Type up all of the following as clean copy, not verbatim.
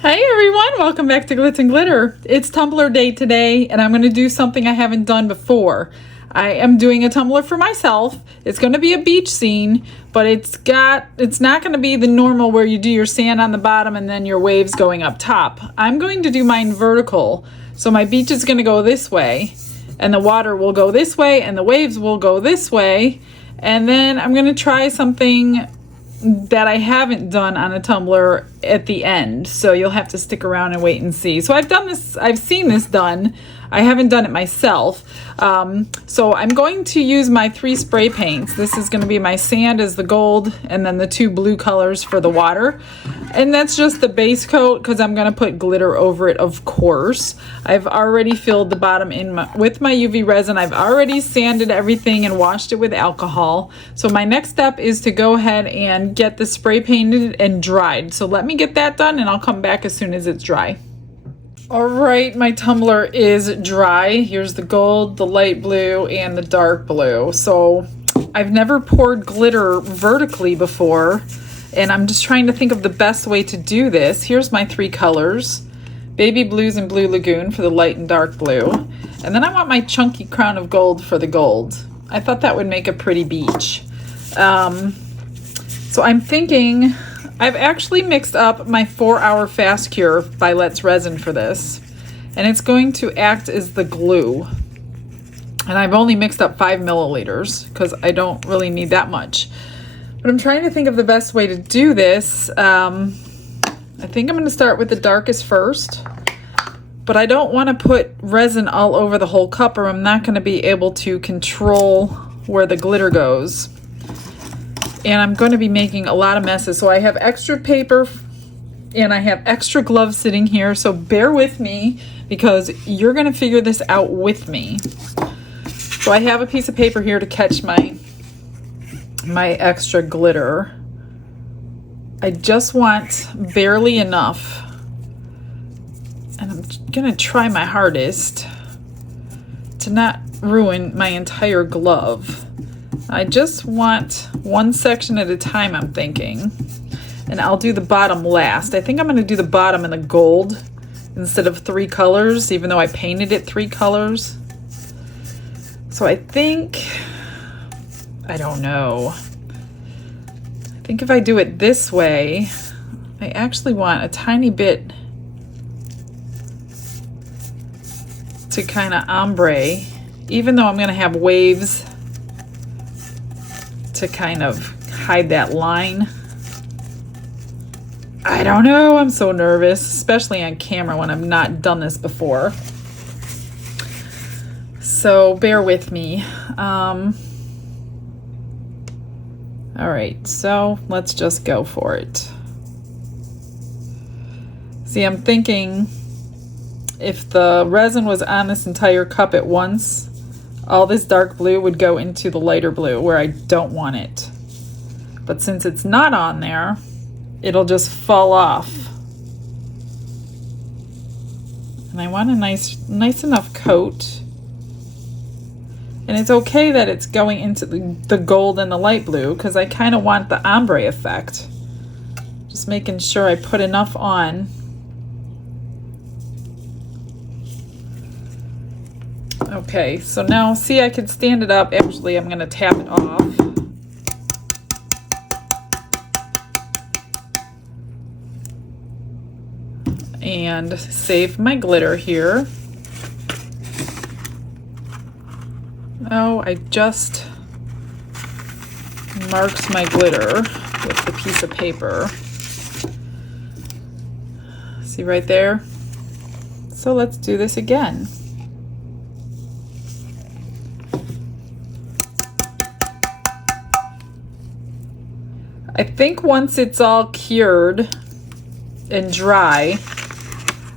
Hi everyone, welcome back to Glitz and Glitter. It's Tumbler day today and I'm going to do something I haven't done before. I am doing a tumbler for myself. It's going to be a beach scene, but it's not going to be the normal where you do your sand on the bottom and then your waves going up top. I'm going to do mine vertical. So my beach is going to go this way and the water will go this way and the waves will go this way. And then I'm going to try something that I haven't done on a tumbler at the end, so you'll have to stick around and wait and see. So I've seen this done. I haven't done it myself. So I'm going to use my 3 spray paints. This is going to be my sand as the gold and then the 2 blue colors for the water. And that's just the base coat because I'm going to put glitter over it, of course. I've already filled the bottom with my UV resin. I've already sanded everything and washed it with alcohol. So my next step is to go ahead and get the spray painted and dried. So let me get that done and I'll come back as soon as it's dry. All right, my tumbler is dry. Here's the gold, the light blue, and the dark blue. So I've never poured glitter vertically before, and I'm just trying to think of the best way to do this. Here's my 3 colors, baby blues and blue lagoon for the light and dark blue. And then I want my chunky crown of gold for the gold. I thought that would make a pretty beach. So I'm thinking, I've actually mixed up my 4-hour fast cure by Let's Resin for this, and it's going to act as the glue. And I've only mixed up 5 milliliters because I don't really need that much. But I'm trying to think of the best way to do this. I think I'm going to start with the darkest first, but I don't want to put resin all over the whole cup or I'm not going to be able to control where the glitter goes. And I'm going to be making a lot of messes. So I have extra paper and I have extra gloves sitting here. So bear with me because you're going to figure this out with me. So I have a piece of paper here to catch my extra glitter. I just want barely enough. And I'm going to try my hardest to not ruin my entire glove. I just want one section at a time, I'm thinking. And I'll do the bottom last. I think I'm going to do the bottom in the gold instead of 3 colors, even though I painted it 3 colors. So I think, I don't know. I think if I do it this way, I actually want a tiny bit to kind of ombre, even though I'm going to have waves to kind of hide that line. I don't know, I'm so nervous, especially on camera when I've not done this before. So bear with me. All right, so let's just go for it. See, I'm thinking if the resin was on this entire cup at once, all this dark blue would go into the lighter blue where I don't want it. But since it's not on there, it'll just fall off. And I want a nice enough coat. And it's okay that it's going into the gold and the light blue because I kind of want the ombre effect. Just making sure I put enough on. Okay, so now see, I can stand it up. Actually, I'm going to tap it off. And save my glitter here. Oh, I just marked my glitter with the piece of paper. See right there? So let's do this again. I think once it's all cured and dry,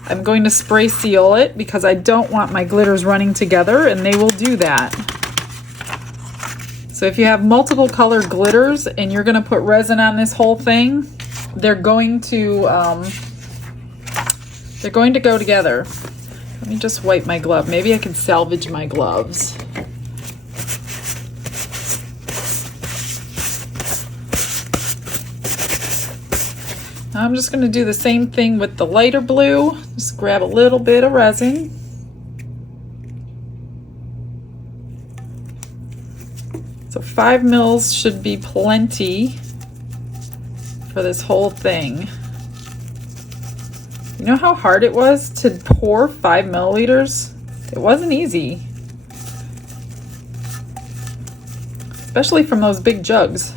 I'm going to spray seal it because I don't want my glitters running together, and they will do that. So if you have multiple colored glitters and you're going to put resin on this whole thing, they're going to go together. Let me just wipe my glove. Maybe I can salvage my gloves. I'm just going to do the same thing with the lighter blue. Just grab a little bit of resin. So 5 mils should be plenty for this whole thing. You know how hard it was to pour 5 milliliters? It wasn't easy. Especially from those big jugs.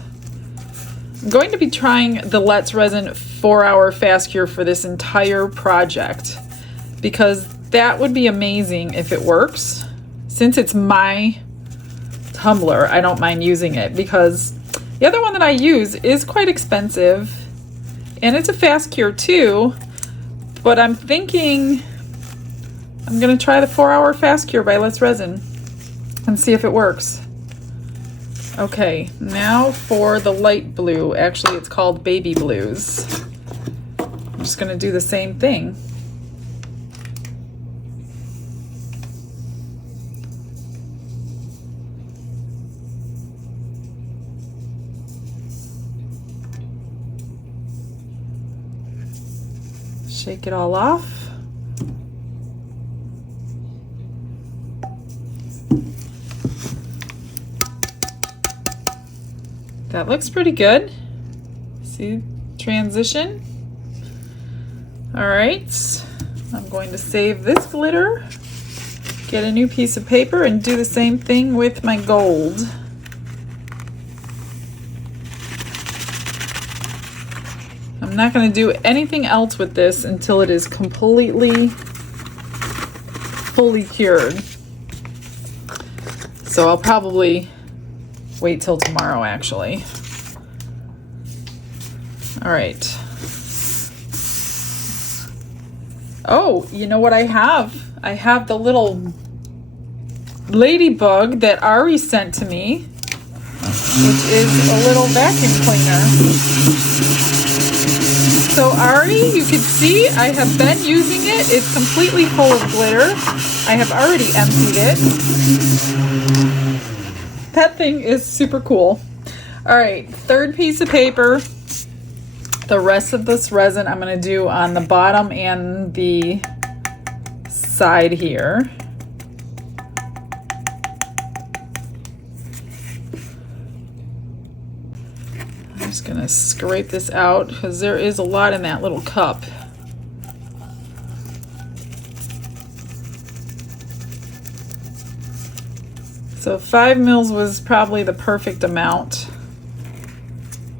I'm going to be trying the Let's Resin 4-hour fast cure for this entire project because that would be amazing if it works. Since it's my tumbler, I don't mind using it because the other one that I use is quite expensive and it's a fast cure too, but I'm thinking I'm gonna try the 4-hour fast cure by Let's Resin and see if it works. Okay, now for the light blue. Actually, it's called Baby Blues. I'm just gonna do the same thing. Shake it all off. That looks pretty good. See transition? All right, I'm going to save this glitter, get a new piece of paper, and do the same thing with my gold. I'm not going to do anything else with this until it is completely fully cured. So I'll probably wait till tomorrow actually. All right. Oh, you know what I have? I have the little ladybug that Ari sent to me, which is a little vacuum cleaner. So Ari, you can see I have been using it. It's completely full of glitter. I have already emptied it. That thing is super cool. All right, third piece of paper. The rest of this resin I'm going to do on the bottom and the side here. I'm just going to scrape this out because there is a lot in that little cup. So 5 mils was probably the perfect amount,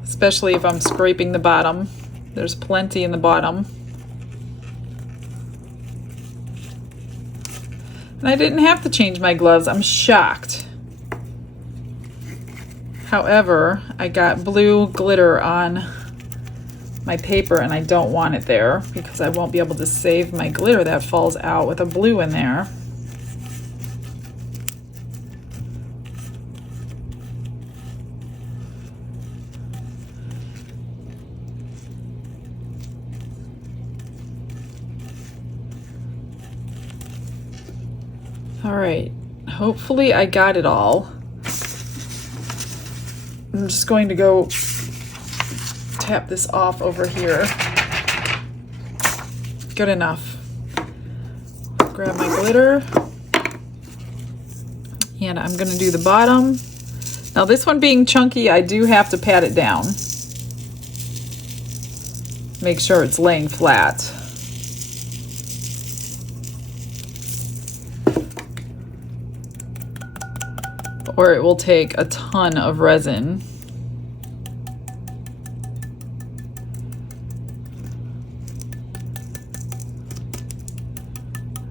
especially if I'm scraping the bottom. There's plenty in the bottom. And I didn't have to change my gloves. I'm shocked. However, I got blue glitter on my paper and I don't want it there because I won't be able to save my glitter that falls out with a blue in there. All right, hopefully I got it all. I'm just going to go tap this off over here. Good enough. Grab my glitter. And I'm gonna do the bottom. Now this one being chunky, I do have to pat it down. Make sure it's laying flat. Or it will take a ton of resin.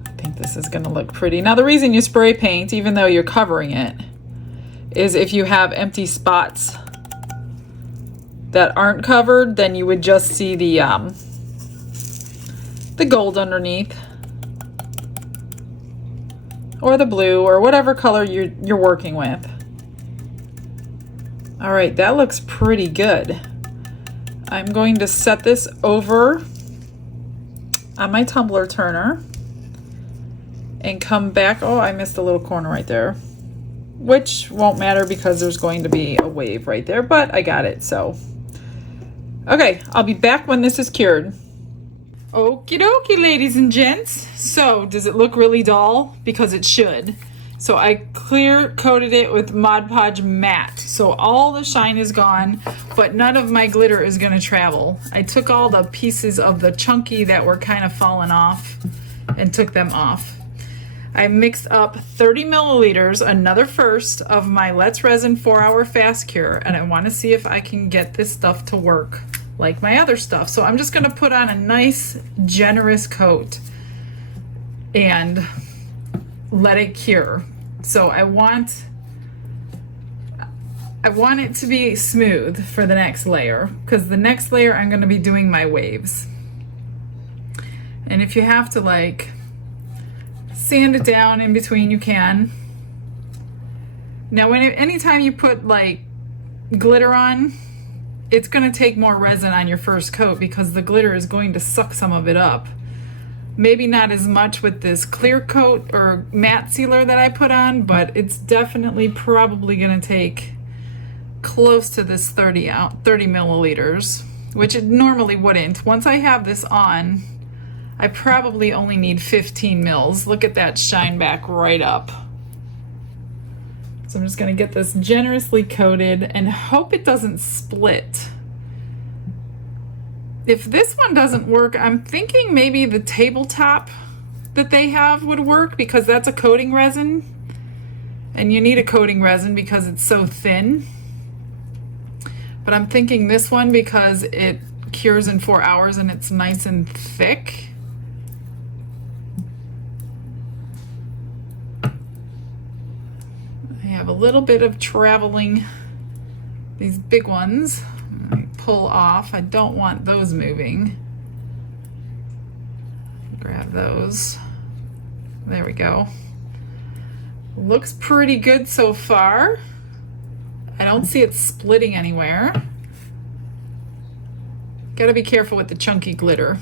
I think this is gonna look pretty. Now the reason you spray paint, even though you're covering it, is if you have empty spots that aren't covered, then you would just see the gold underneath. Or the blue, or whatever color you're working with. All right, that looks pretty good. I'm going to set this over on my tumbler turner and come back. Oh, I missed a little corner right there, which won't matter because there's going to be a wave right there, but I got it. So Okay, I'll be back when this is cured. Okie dokie, ladies and gents. So, does it look really dull? Because it should. So I clear coated it with Mod Podge matte. So all the shine is gone, but none of my glitter is gonna travel. I took all the pieces of the chunky that were kind of falling off and took them off. I mixed up 30 milliliters, another first, of my Let's Resin 4-hour fast cure, and I wanna see if I can get this stuff to work like my other stuff. So I'm just gonna put on a nice, generous coat and let it cure. So I want it to be smooth for the next layer, because the next layer I'm going to be doing my waves. And if you have to like sand it down in between, you can. Now anytime you put like glitter on, it's going to take more resin on your first coat because the glitter is going to suck some of it up. Maybe not as much with this clear coat or matte sealer that I put on, but it's definitely probably gonna take close to this 30 milliliters, which it normally wouldn't. Once I have this on, I probably only need 15 mils. Look at that shine back right up. So I'm just gonna get this generously coated and hope it doesn't split. If this one doesn't work, I'm thinking maybe the tabletop that they have would work, because that's a coating resin. And you need a coating resin because it's so thin. But I'm thinking this one because it cures in 4 hours and it's nice and thick. I have a little bit of traveling, these big ones. Pull off. I don't want those moving. Grab those. There we go. Looks pretty good so far. I don't see it splitting anywhere. Gotta be careful with the chunky glitter.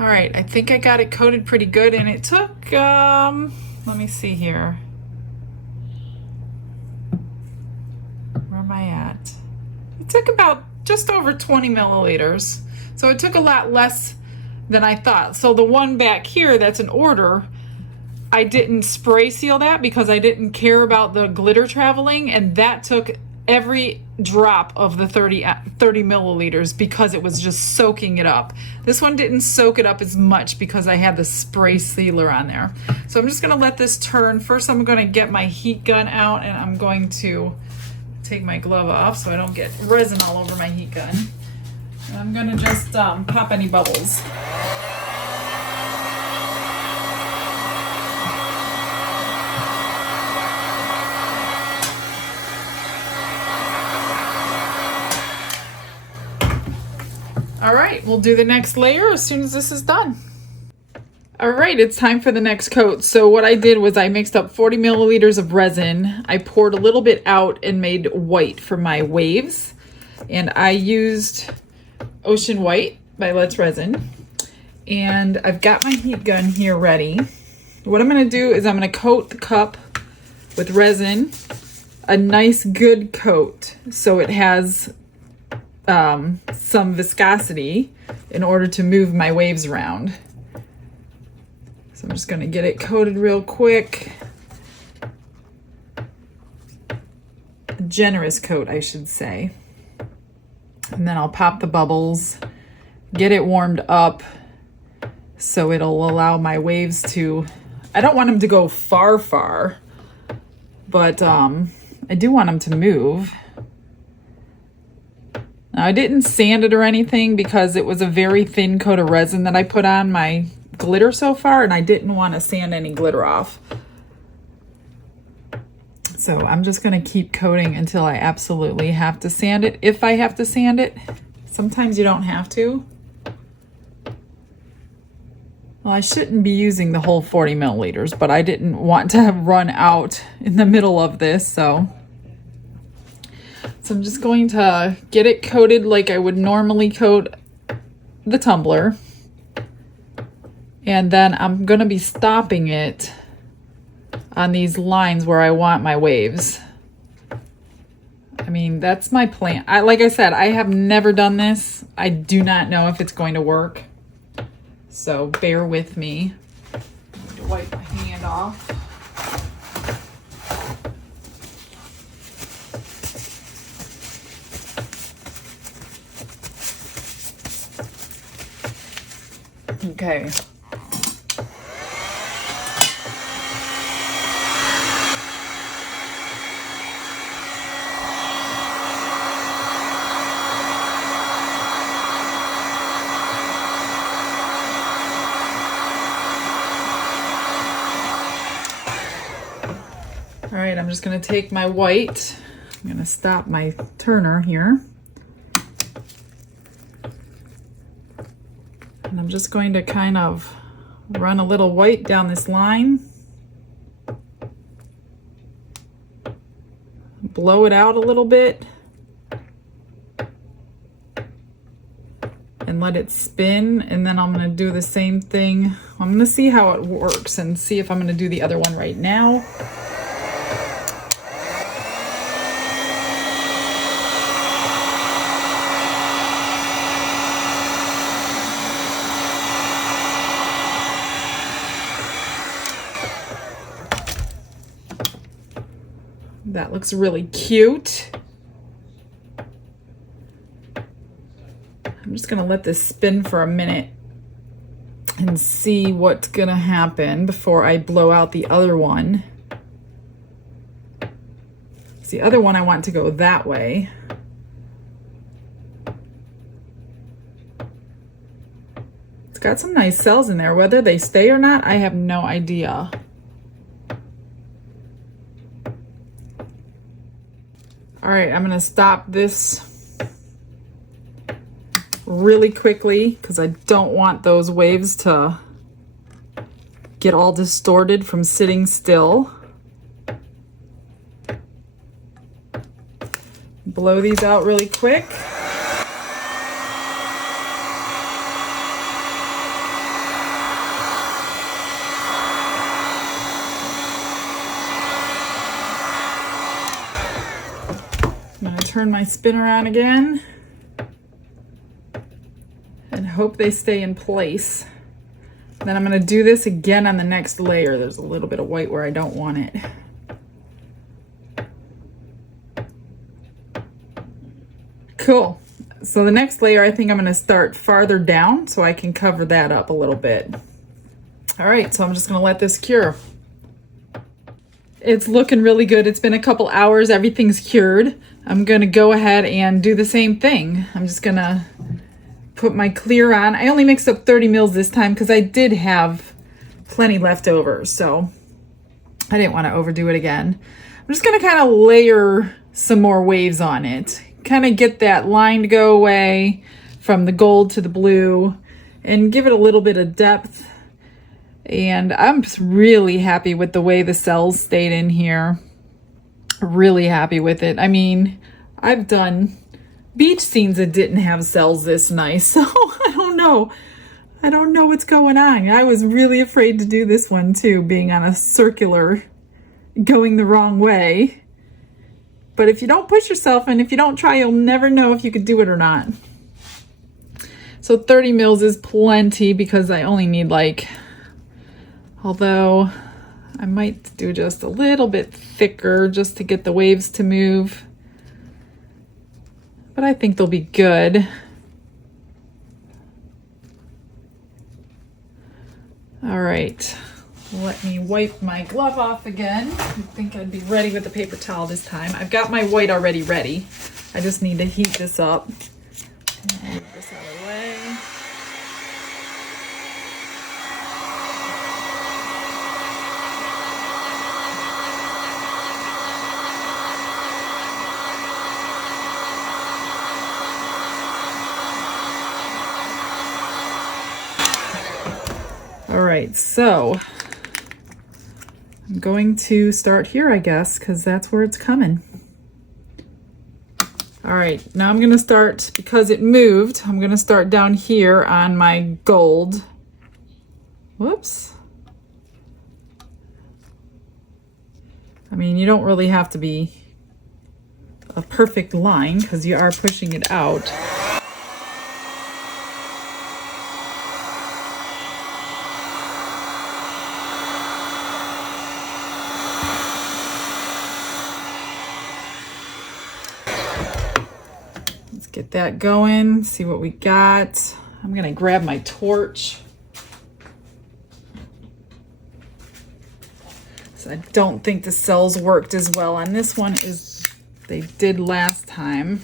All right, I think I got it coated pretty good, and it took, let me see here. It took about just over 20 milliliters. So it took a lot less than I thought. So the one back here that's an order, I didn't spray seal that because I didn't care about the glitter traveling, and that took every drop of the 30 milliliters because it was just soaking it up. This one didn't soak it up as much because I had the spray sealer on there. So I'm just gonna let this turn. First I'm gonna get my heat gun out, and I'm going to take my glove off so I don't get resin all over my heat gun. And I'm gonna just pop any bubbles. All right, we'll do the next layer as soon as this is done. All right, it's time for the next coat. So what I did was I mixed up 40 milliliters of resin. I poured a little bit out and made white for my waves. And I used Ocean White by Let's Resin. And I've got my heat gun here ready. What I'm gonna do is I'm gonna coat the cup with resin, a nice good coat, so it has some viscosity in order to move my waves around. So I'm just gonna get it coated real quick. A generous coat, I should say. And then I'll pop the bubbles, get it warmed up so it'll allow my waves to, I don't want them to go far, but I do want them to move. Now I didn't sand it or anything because it was a very thin coat of resin that I put on my glitter so far, and I didn't want to sand any glitter off. So I'm just going to keep coating until I absolutely have to sand it. If I have to sand it, sometimes you don't have to. Well, I shouldn't be using the whole 40 milliliters, but I didn't want to run out in the middle of this, so I'm just going to get it coated like I would normally coat the tumbler. And then I'm going to be stopping it on these lines where I want my waves. I mean, that's my plan. Like I said, I have never done this. I do not know if it's going to work. So bear with me. I'm going to wipe my hand off. Okay. All right, I'm just going to take my white. I'm going to stop my turner here. And I'm just going to kind of run a little white down this line. Blow it out a little bit. And let it spin. And then I'm going to do the same thing. I'm going to see how it works and see if I'm going to do the other one right now. That looks really cute. I'm just gonna let this spin for a minute and see what's gonna happen before I blow out the other one. The other one I want to go that way. It's got some nice cells in there. Whether they stay or not, I have no idea. All right, I'm gonna stop this really quickly because I don't want those waves to get all distorted from sitting still. Blow these out really quick. I'm going to turn my spinner on again and hope they stay in place. Then I'm going to do this again on the next layer. There's a little bit of white where I don't want it. Cool. So the next layer, I think I'm going to start farther down so I can cover that up a little bit. All right, so I'm just going to let this cure. It's looking really good. It's been a couple hours. Everything's cured. I'm going to go ahead and do the same thing. I'm just going to put my clear on. I only mixed up 30 mils this time because I did have plenty left over, so I didn't want to overdo it again. I'm just going to kind of layer some more waves on it. Kind of get that line to go away from the gold to the blue and give it a little bit of depth. And I'm just really happy with the way the cells stayed in here. Really happy with it. I mean, I've done beach scenes that didn't have cells this nice, so I don't know. I don't know what's going on. I was really afraid to do this one too, being on a circular, going the wrong way. But if you don't push yourself and if you don't try, you'll never know if you could do it or not. So 30 mils is plenty because I only need like, although I might do just a little bit thicker just to get the waves to move. But I think they'll be good. All right, let me wipe my glove off again. I think I'd be ready with the paper towel this time. I've got my white already ready. I just need to heat this up. Move this out of the way. All right, so I'm going to start here, I guess, because that's where it's coming. All right, now I'm going to start, because it moved, I'm going to start down here on my gold. Whoops. I mean, you don't really have to be a perfect line because you are pushing it out. Let's get that going, see what we got. I'm gonna grab my torch. So I don't think the cells worked as well on this one as they did last time.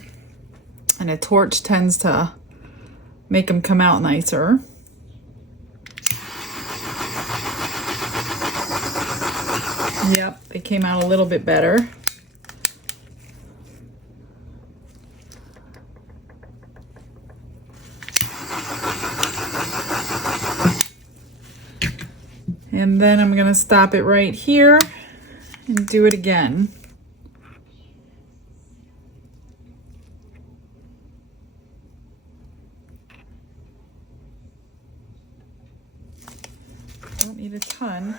And a torch tends to make them come out nicer. Yep, they came out a little bit better. And then I'm going to stop it right here and do it again. Don't need a ton.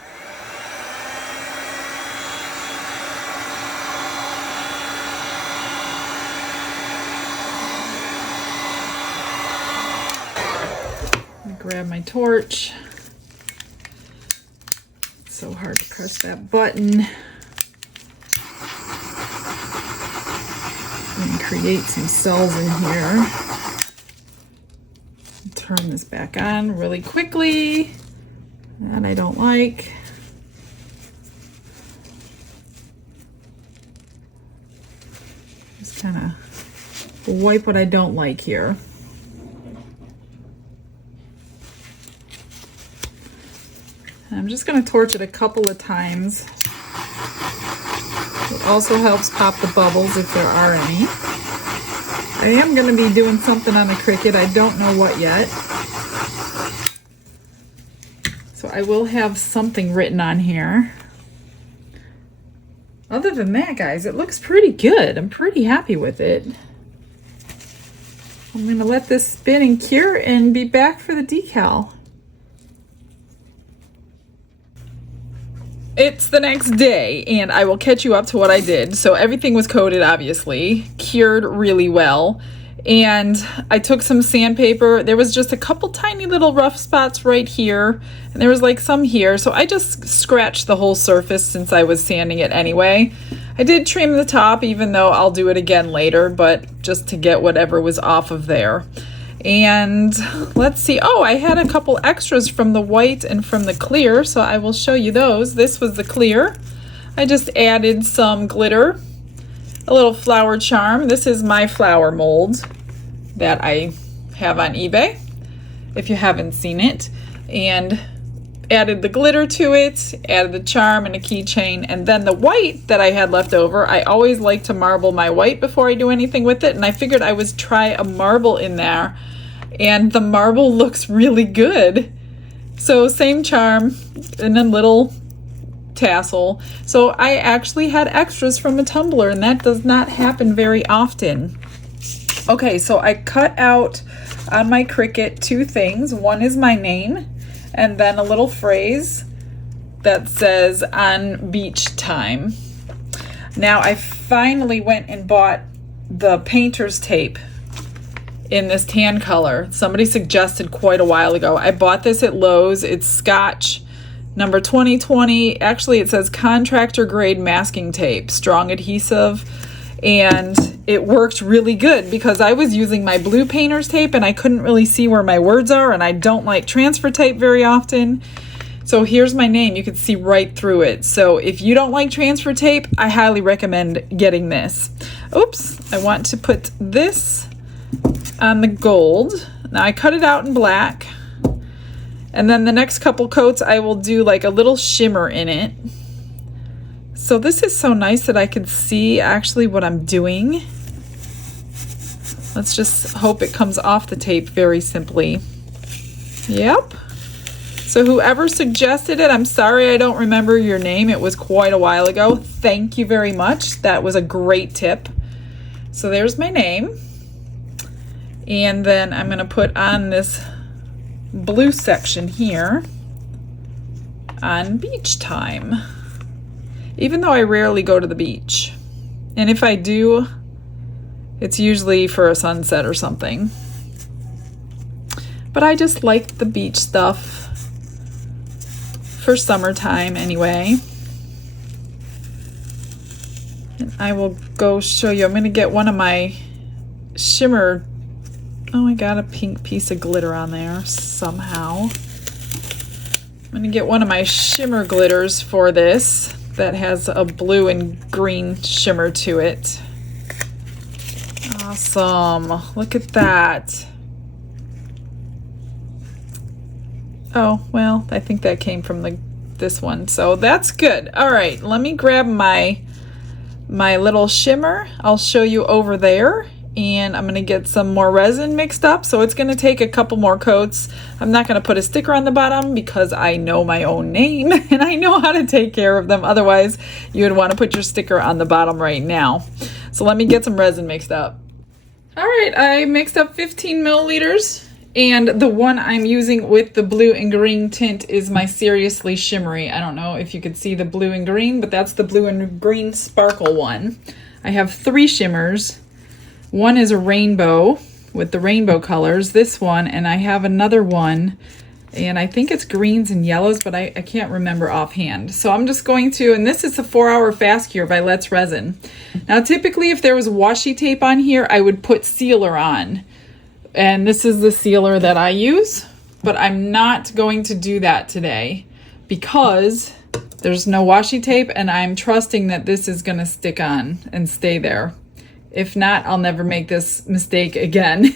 Grab my torch. It's so hard to press that button and create some cells in here. Turn this back on really quickly. That I don't like. Just kind of wipe what I don't like here. I'm just going to torch it a couple of times. It also helps pop the bubbles if there are any. I am going to be doing something on the Cricut. I don't know what yet. So I will have something written on here. Other than that, guys, it looks pretty good. I'm pretty happy with it. I'm going to let this spin and cure and be back for the decal. It's the next day and I will catch you up to what I did. So everything was coated, obviously, cured really well. And I took some sandpaper. There was just a couple tiny little rough spots right here. And there was like some here. So I just scratched the whole surface since I was sanding it anyway. I did trim the top, even though I'll do it again later, but just to get whatever was off of there. And let's see, oh, I had a couple extras from the white and from the clear, so I will show you those. This was the clear. I just added some glitter, a little flower charm. This is my flower mold that I have on eBay, if you haven't seen it. And added the glitter to it, added the charm and a keychain, and then the white that I had left over. I always like to marble my white before I do anything with it, and I figured I would try a marble in there. And the marble looks really good. So same charm and a little tassel. So I actually had extras from a tumbler, and that does not happen very often. Okay, so I cut out on my Cricut two things. One is my name, and then a little phrase that says "on beach time." Now I finally went and bought the painter's tape in this tan color. Somebody suggested quite a while ago. I bought this at Lowe's. It's Scotch number 2020. Actually, it says contractor grade masking tape, strong adhesive, and it worked really good because I was using my blue painter's tape and I couldn't really see where my words are, and I don't like transfer tape very often. So here's my name. You can see right through it. So if you don't like transfer tape, I highly recommend getting this. Oops, I want to put this on the gold. Now I cut it out in black, and then the next couple coats I will do like a little shimmer in it. So this is so nice that I can see actually what I'm doing. Let's just hope it comes off the tape very simply. Yep. So whoever suggested it, I'm sorry I don't remember your name. It was quite a while ago. Thank you very much. That was a great tip. So there's my name. And then I'm going to put on this blue section here on beach time. Even though I rarely go to the beach. And if I do, It's usually for a sunset or something. But I just like the beach stuff for summertime anyway. And I will go show you. I'm going to get one of my shimmer. Oh, I got a pink piece of glitter on there somehow. I'm going to get one of my shimmer glitters for this that has a blue and green shimmer to it. Awesome. Look at that. Oh, well, I think that came from this one. So that's good. All right, let me grab my little shimmer. I'll show you over there. And I'm going to get some more resin mixed up. So it's going to take a couple more coats. I'm not going to put a sticker on the bottom because I know my own name and I know how to take care of them. Otherwise, you would want to put your sticker on the bottom right now. So let me get some resin mixed up. All right, I mixed up 15 milliliters. And the one I'm using with the blue and green tint is my Seriously Shimmery. I don't know if you could see the blue and green, but that's the blue and green sparkle one. I have 3 shimmers. One is a rainbow with the rainbow colors, this one, and I have another one, and I think it's greens and yellows, but I can't remember offhand. So I'm just going to, and this is the 4-Hour Fast Cure by Let's Resin. Now typically if there was washi tape on here, I would put sealer on. And this is the sealer that I use, but I'm not going to do that today because there's no washi tape and I'm trusting that this is going to stick on and stay there. If not, I'll never make this mistake again.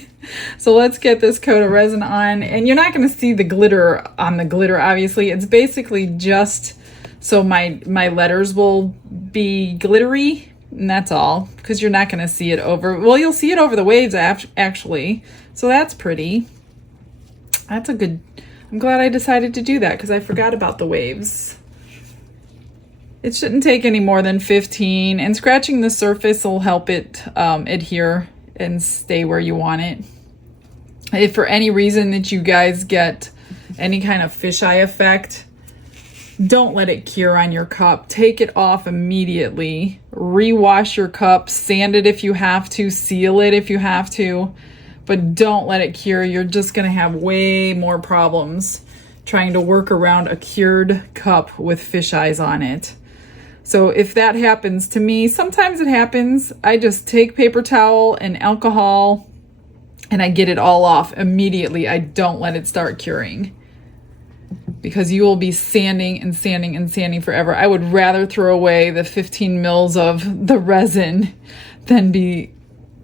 So let's get this coat of resin on. And you're not going to see the glitter on the glitter, obviously. It's basically just so my letters will be glittery, and that's all. Because you're not going to see it over... Well, you'll see it over the waves, actually. So that's pretty. That's a good... I'm glad I decided to do that, because I forgot about the waves. It shouldn't take any more than 15, and scratching the surface will help it adhere and stay where you want it. If for any reason that you guys get any kind of fisheye effect, don't let it cure on your cup. Take it off immediately. Rewash your cup, sand it if you have to, seal it if you have to, but don't let it cure. You're just gonna have way more problems trying to work around a cured cup with fisheyes on it. So if that happens to me, sometimes it happens, I just take paper towel and alcohol and I get it all off immediately. I don't let it start curing because you will be sanding and sanding and sanding forever. I would rather throw away the 15 mils of the resin than be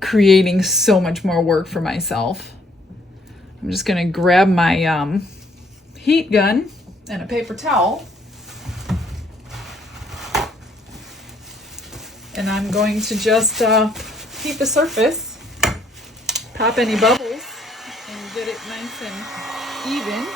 creating so much more work for myself. I'm just gonna grab my heat gun and a paper towel. And I'm going to just heat the surface, pop any bubbles, and get it nice and even.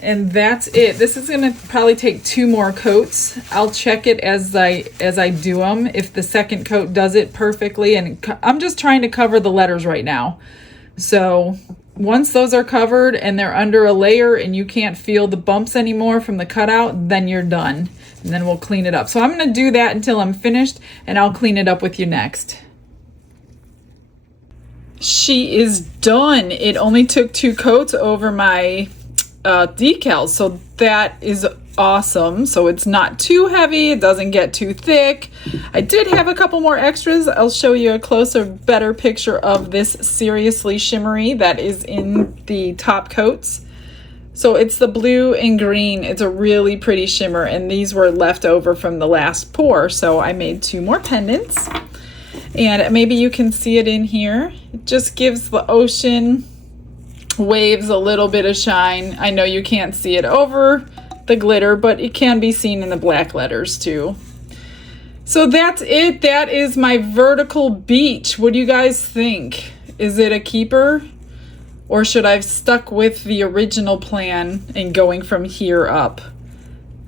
And that's it. This is gonna probably take 2 more coats. I'll check it as I do them. If the second coat does it perfectly, and I'm just trying to cover the letters right now. So once those are covered and they're under a layer and you can't feel the bumps anymore from the cutout, then you're done. And then we'll clean it up. So I'm gonna do that until I'm finished and I'll clean it up with you next. She is done. It only took 2 coats over my decals, so that is awesome. So it's not too heavy, it doesn't get too thick. I did have a couple more extras. I'll show you a closer, better picture of this Seriously Shimmery that is in the top coats. So it's the blue and green. It's a really pretty shimmer, and these were left over from the last pour, so I made 2 more pendants. And maybe you can see it in here. It just gives the ocean waves a little bit of shine. I know you can't see it over the glitter, but it can be seen in the black letters too. So that's it. That is my vertical beach. What do you guys think? Is it a keeper? Or should I have stuck with the original plan and going from here up?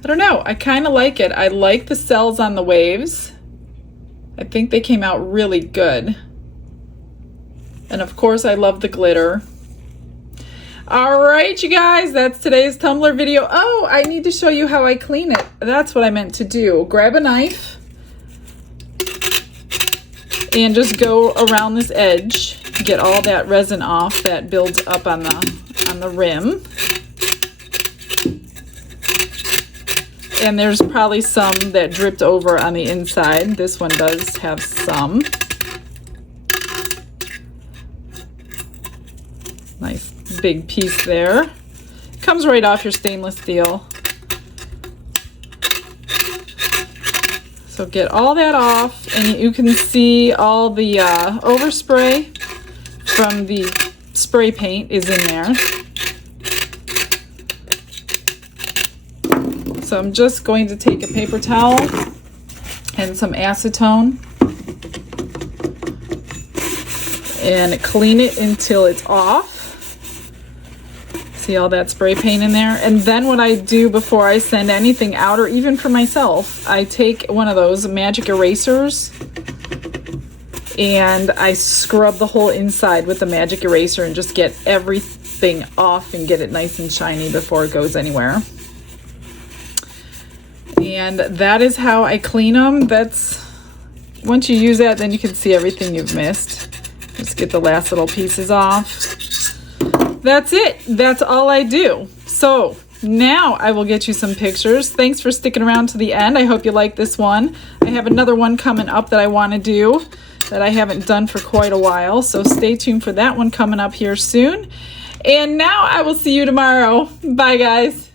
I don't know. I kind of like it. I like the cells on the waves. I think they came out really good. And of course I love the glitter. All right, you guys, that's today's tumbler video. Oh, I need to show you how I clean it. That's what I meant to do. Grab a knife and just go around this edge. Get all that resin off that builds up on the rim. And there's probably some that dripped over on the inside. This one does have some. Nice big piece there. Comes right off your stainless steel. So get all that off, and you can see all the overspray from the spray paint is in there. So I'm just going to take a paper towel and some acetone and clean it until it's off. See all that spray paint in there? And then what I do before I send anything out, or even for myself, I take one of those magic erasers and I scrub the whole inside with the magic eraser and just get everything off and get it nice and shiny before it goes anywhere. And that is how I clean them. That's, once you use that, then you can see everything you've missed. Just get the last little pieces off. That's it. That's all I do. So now I will get you some pictures. Thanks for sticking around to the end. I hope you like this one. I have another one coming up that I want to do that I haven't done for quite a while. So stay tuned for that one coming up here soon. And now I will see you tomorrow. Bye, guys.